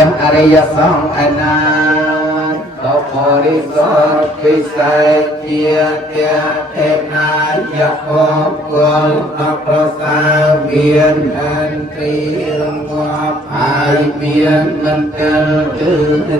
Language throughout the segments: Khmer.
មានអរិយសង្ឃឯណាដល់បរិសុទ្ធពិសេសជាទេណាយៈអកលអប្រសាមានអន្ត្រីរងាប់ហើយមានមន្ទិលគឺ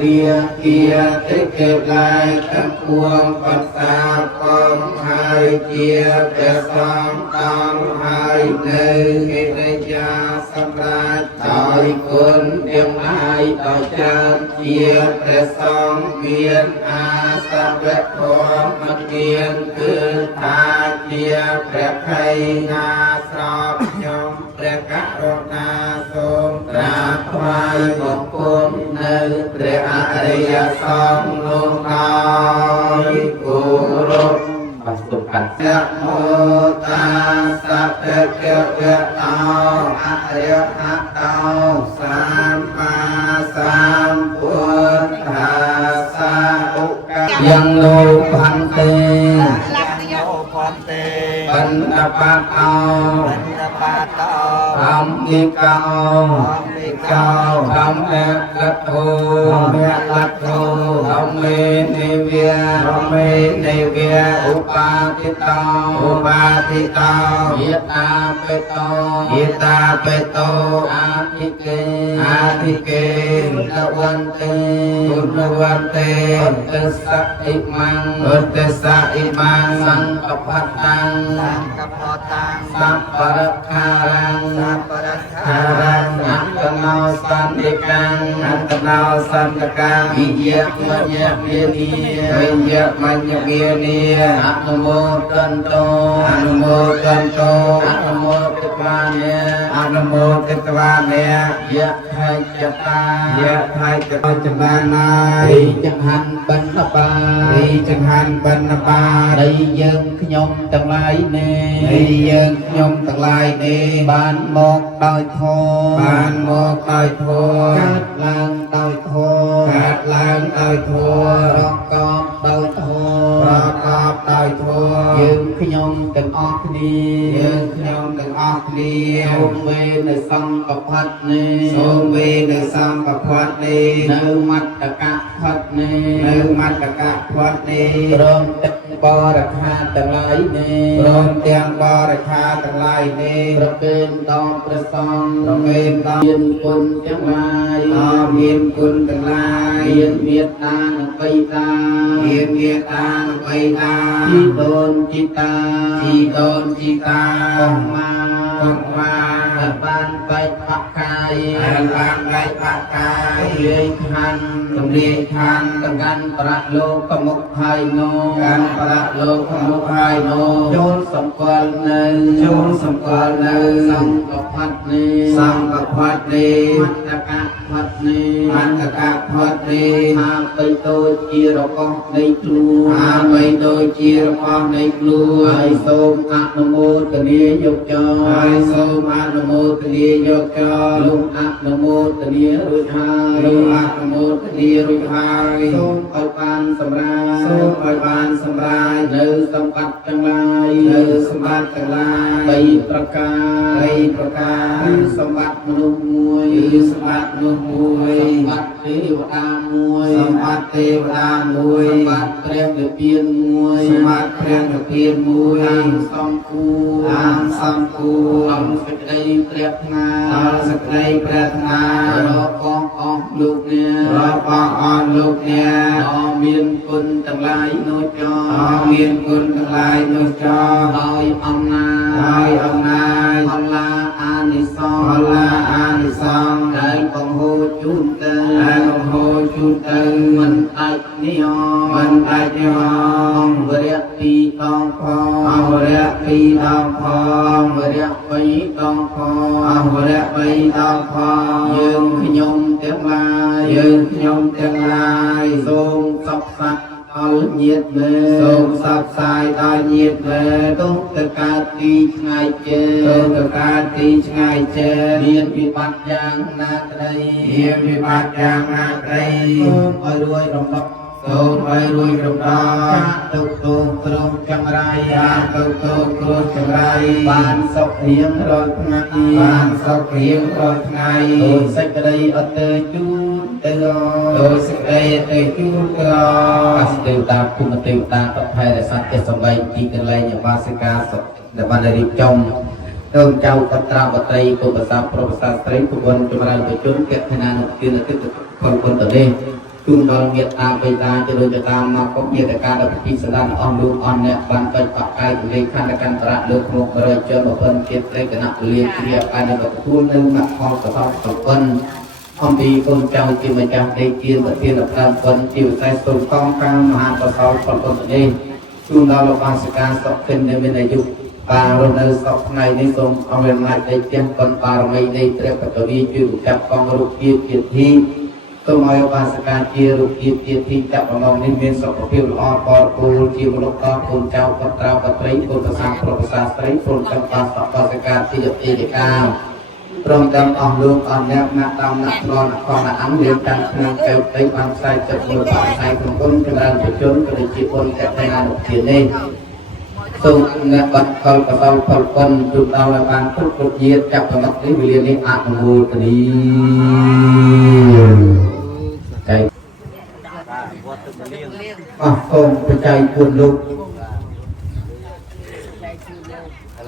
រាគាតិកេឡាយទាំងពួងបសាផងហើយជាព្រះសង្ឃតាមហើយនៅកិរិយាសម្រាប់ដោយគុណទាំងឡាយដោយច្រើនជាព្រះសង្ឃមានអាសវៈធម៌មានគឺថាជាព្រះភ័យណាស្របខ្ញុំព្រះករុណាសូមក្រាបថ្វាយបង្គំនៅព្រះអរិយសង្ឃលោកដោយគោរពបសុបត្តិនមោតាសៈភៈកវៈតោអរិយហតោសម្មាសម្ពុទ្ធាសាឧកយ៉ាងលោកបន្ទេបណ្ឌបតោធម្មិកោធម្មលទ្ធោធម្មេនិវាឧបាតិតោយតាបេតោអាធិកេតវន្តិទស្សៈឥមੰសង្កបតាំងសពរខារੰអន្តណោសន្តិកាំវិយមញ្ញវានីអនុមោទន្តោអនុមោទិត្វានេយៈហេចតាចបាណាយចង្ហាន់បណ្ឌបាដីយើងខ្ញុំទាំងឡាយនេះបានមកដោយធម៌កើតឡើងដោយធម៌ប្រកបដោយធម៌យើងខ្ញុំទាំងអស់គ្នាសូមវេនៅសង្ឃផាត់នេះនៅមត្តកផាត់នេះព្រមទឹកបរិខាទាំងឡាយនេះប្រគេនដល់ព្រះសង្ឃមានគុណទាំងឡាយមានមេត្តានិងបៃតាជីដូនជីតាកុមាបានបែកបាក់កាយលាយខណ្ឌទាំងកាន់ប្រៈលោកមុខហើយនោចូលសម្គាល់នៅសង្ឃផាត់នេះមត្តកផាត់នេះហាបីដូចជារបស់នៃខ្លួនហើយសូមអនុមោទនាយកចោលលោកអនុមោទនារួចហើយសូមឲ្យបានសម្រាយនៅសម្បត្តិទាំងឡាយ3ប្រការសម្បត្តិមនុស្សមួយសម្បត្តិទេវតាមួយសម្បត្តិព្រះនិព្វានមួយអានសំគូអង្គសេចក្តីប្រាថ្នារបស់អស់លោកអ្នកមានគុណទាំងឡាយនោះចោដោយអំណាចអល់ឡាអានិសង្ឃដែលបង្ហូរជូនទៅមិនដាច់នេះអងវរៈពីរដងផងវរៈ3ដងផងយើងខ្ញុំទាំងឡាយសូមសុខសប្បាយដល់ញាតិមេទុកទៅកើតទីឆ្ងាយចេមានវិបត្តិយ៉ាងណាក្តីសូមឲ្យរួចរំលឹក សូមឲ្យរួចរំដោទុកទូគ្រោះចង្រៃទុកទូគ្រោះចង្រៃបានសុខរៀងរាល់ថ្ងៃបានសុខរៀងរាល់ថ្ងៃដោយសេចក្តីអត់ទៅជូនទៅដោយសេចក្តីទៅជូនទៅអស្ទេវតាគុណទេវតាបភ័យរស័ក្តិសម្បីទីកន្លែងបាសិកាសុខដែលបានរៀបចំដូនចៅកត្រាបត្រីពុទ្ធសាសនាប្រវត្តិសាស្ត្រស្រីពុទ្ធចម្រើនប្រជជនកេតនានុទានទឹកផលគុណតនេះជូនដល់មេត្តាបិតាជឿទៅតាមមកពុទ្ធមេត្តាការដល់ពិសដានអស់លោកអស់អ្នកបានបិទបកាយលេខខណ្ឌកន្តរៈលើក្នុងបរិយាមកពិនជាតិព្រៃគណៈលៀនគ្រាអានិវត្តទួលនៅមគ្គផលកសលសំពិនអំពីកូនចៅជាម្ចាស់ដេកជាប្រធានតាមពិនជាវិស័យសូមកងកាំមហាកសលផលគុណនេះជូនដល់លោកបាសិកាសុខិនដែលមានអាយុបាទរស់នៅសពថ្ងៃនេះសូមអរគុណមកដែលទាំងប៉ុនបារមីនៃព្រះបតវីជួយចាប់កងរូបភាពជាធីសូមឲ្យបាសិកាជារូបភាពជាធីចាប់បំងនេះមានសុខភាពល្អបរិបូរណ៍ជាមនុស្សដល់កូនចៅកត្រាបត្រីពុទ្ធសាសនាប្រវត្តិសាស្ត្រស្រីព្រមទាំងបាសិកាជាទីតិកាព្រមទាំងអស់លោកអស់អ្នកណាតាមណាក់ឆ្លងនគរអង្គមានតាំងក្នុងកែវដីបានខ្សែចិត្តលើបាស័យក្នុងគុណចម្រើនប្រជជនក៏ដូចជាគុណកតេណានុធាននេះសូមអ្នកបាត់ផលកសលផលគុណជួបដល់ឲ្យបានគ្រប់ជាតិចាប់កំណត់នេះវេលានេះអនុមោទនីចៃអស់សូមបច្ច័យគុណលោកឥ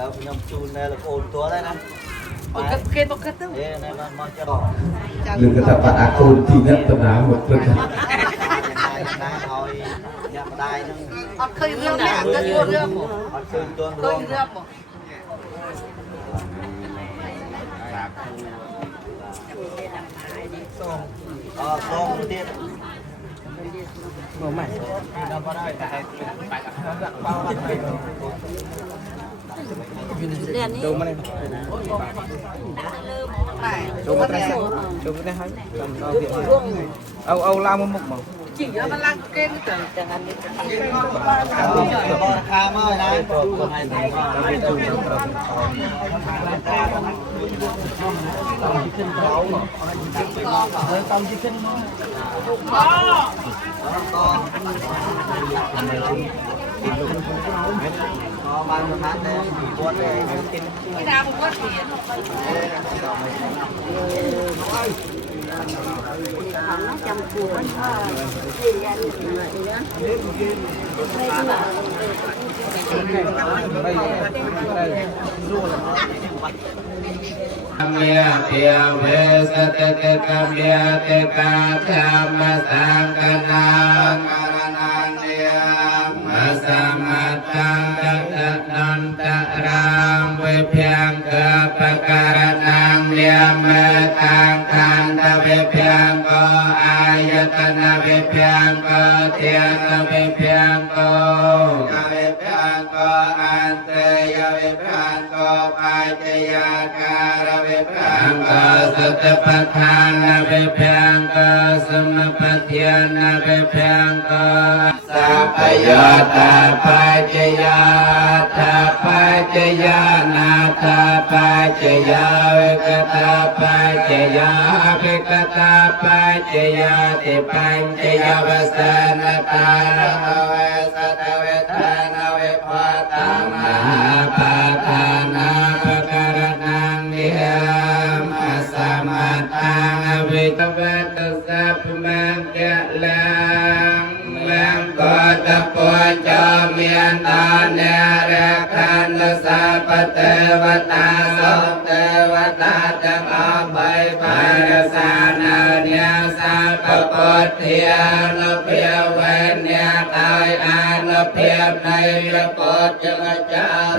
ឡូវខ្ញុំជូននៅលោកអូនទួលហើយណាគេមកគិតទៅណែមកចុះលើកថាបាត់អាកូនទីនេះតំណាងមកព្រឹកឲ្យអ្នកម្ដាយនឹងអត់ឃើញរឿងណាទៅរឿងអត់ឃើញទាន់រឿងរឿងមកសូមសូមទៀតមកម៉ែដល់បាត់ហើយតែបាច់ដាក់បោចូលមកនេះចូលមកនេះចូលមកនេះហើយអូឡើងមកមុខមកជីមកឡើងគេទៅទាំងអានេះបរខាមកណាហើយចូលតាមជីគិនមកបានប្រហែលដែរពួតដែរគេដើរពួតទៀតចាំគួរកម្មាភិវេសតតកម្មាតកាធម្មសង្កណាករណានិយមសមតੰតតនន្តរាមវិភង្គបករណាំនិយមតាំងខណ្ឌវិភង្គអាយតនវិភង្គធានវិភង្គវិភង្គអន្តយវិភង្គបច្ចយាការវិភង្គសតបដ្ឋានវិភង្គសមបធានវិភង្គสัพพយតាបច្ចយាថាបច្ចយានាថាបច្ចយាវិកតាបច្ចយាវិកតាបច្ចយាតិបញ្ចយវសានតានវេសតវេតានវិផតមហាបាតានាបករណានិយមសមតាំងវិតវេតសាពមន្តលាឡើងក៏តពុជមានដល់អ្នករខានសាបទេវតាសុទេវតាទាំងអស់បីបាយរសានៅញាសាបពុទ្ធានុភាវេអ្នកដោយអានុភាពនៃព្រះពុទ្ធជាម្ចាស់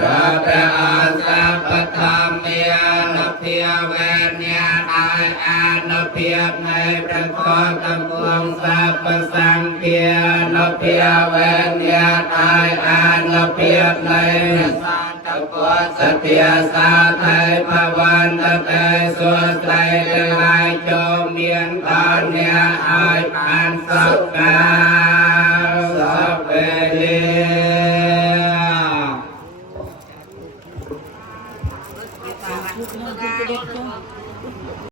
ព្រះអង្គសាបធម្មានុភាវេអ្នកដោយអានុភាពនៃព្រះពុទ្ធទាំងពួងសាបសង្ឃានុភាវេអ្នកដោយអានុភាពនៃសង្ឃពុទ្ធសទ្ធាសាធិភវន្តតេសុស្ដីទាំងឡាយចូលមានដល់អ្នកឲ្យបានសុខកាយ